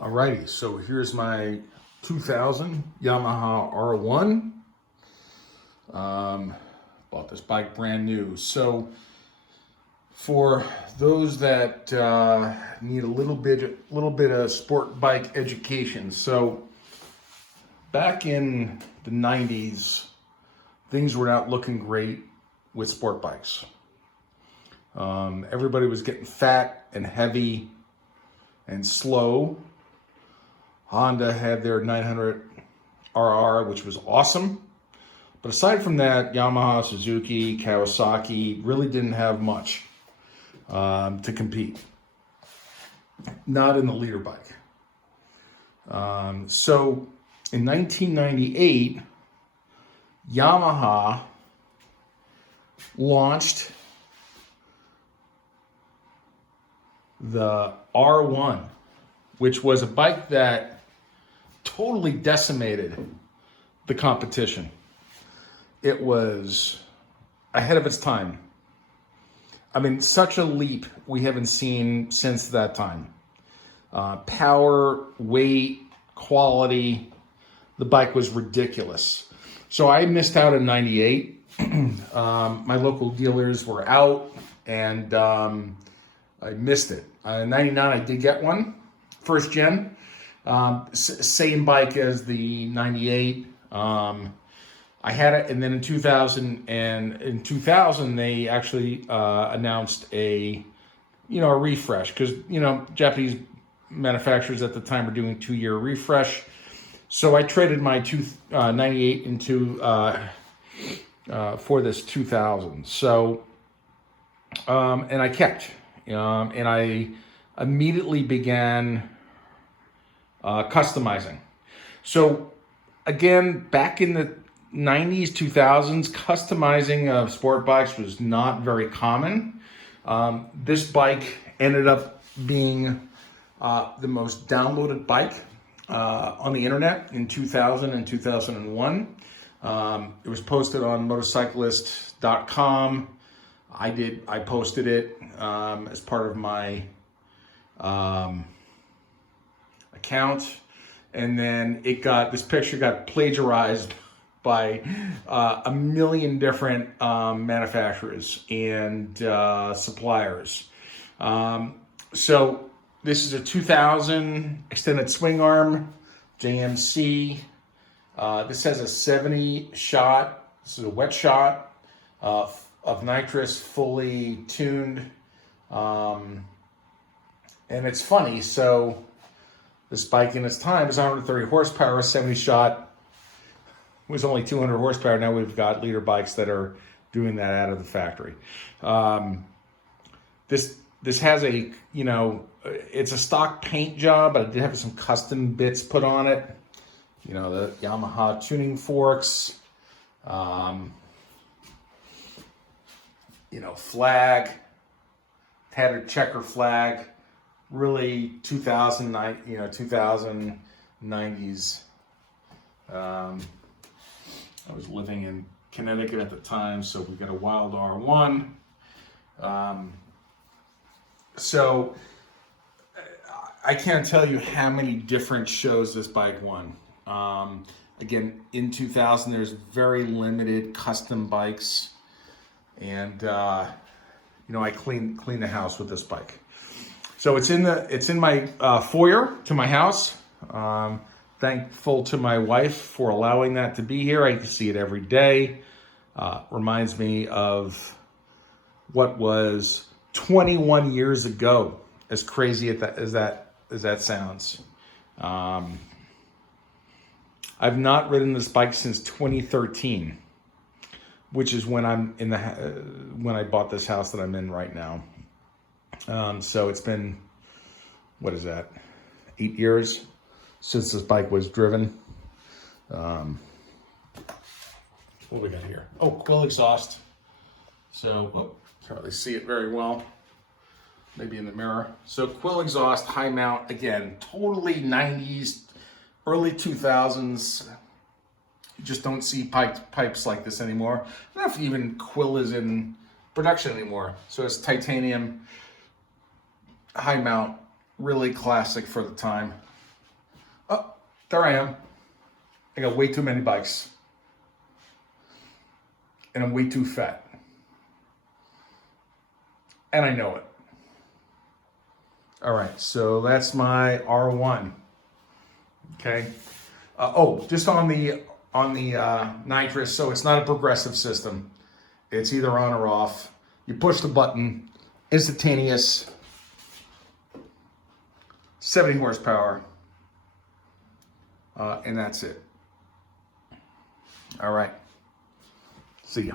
Alrighty, so here's my 2000 Yamaha R1. Bought this bike brand new. So for those that need a little bit of sport bike education, so back in the 90s, things were not looking great with sport bikes. Everybody was getting fat and heavy and slow. Honda had their 900 RR, which was awesome. But aside from that, Yamaha, Suzuki, Kawasaki really didn't have much to compete. Not in the leader bike. So in 1998, Yamaha launched the R1, which was a bike that totally decimated the competition. It was ahead of its time. I mean, such a leap we haven't seen since that time. Power, weight, quality, the bike was ridiculous. So I missed out in 98. My local dealers were out and I missed it. In 99, I did get one, first gen. Same bike as the 98. I had it, and then in 2000 they actually announced a refresh, because Japanese manufacturers at the time were doing 2-year refresh. So I traded my 98 into for this 2000. So and I kept, and I immediately began customizing. So again, back in the 90s, 2000s, customizing of sport bikes was not very common. This bike ended up being the most downloaded bike on the internet in 2000 and 2001. It was posted on motorcyclist.com. I posted it as part of my account, and then this picture got plagiarized by a million different manufacturers and suppliers. So this is a 2000 extended swing arm JMC. This has a 70 shot. This is a wet shot of nitrous, fully tuned. And it's funny, so this bike in its time was 130 horsepower, 70 shot. It was only 200 horsepower. Now we've got leader bikes that are doing that out of the factory. This has a, it's a stock paint job, but it did have some custom bits put on it. The Yamaha tuning forks, flag, had a checker flag, really 2090s. I was living in Connecticut at the time, so we got a wild R1. So I can't tell you how many different shows this bike won. Again, in 2000, there's very limited custom bikes, and I clean the house with this bike. So it's in my foyer to my house. Thankful to my wife for allowing that to be here. I can see it every day. Reminds me of what was 21 years ago. As crazy as that sounds. I've not ridden this bike since 2013, which is when when I bought this house that I'm in right now. So it's been, what is that, 8 years since this bike was driven. What do we got here? Oh, quill exhaust. So, can't really see it very well. Maybe in the mirror. So quill exhaust, high mount, again, totally 90s, early 2000s. You just don't see pipes like this anymore. I don't know if even quill is in production anymore. So it's titanium, high mount, really classic for the time. Oh, there I am. I got way too many bikes. And I'm way too fat. And I know it. All right, so that's my R1. Okay. Just on the nitrous, so it's not a progressive system. It's either on or off. You push the button, instantaneous, 70 horsepower, and that's it. All right. See ya.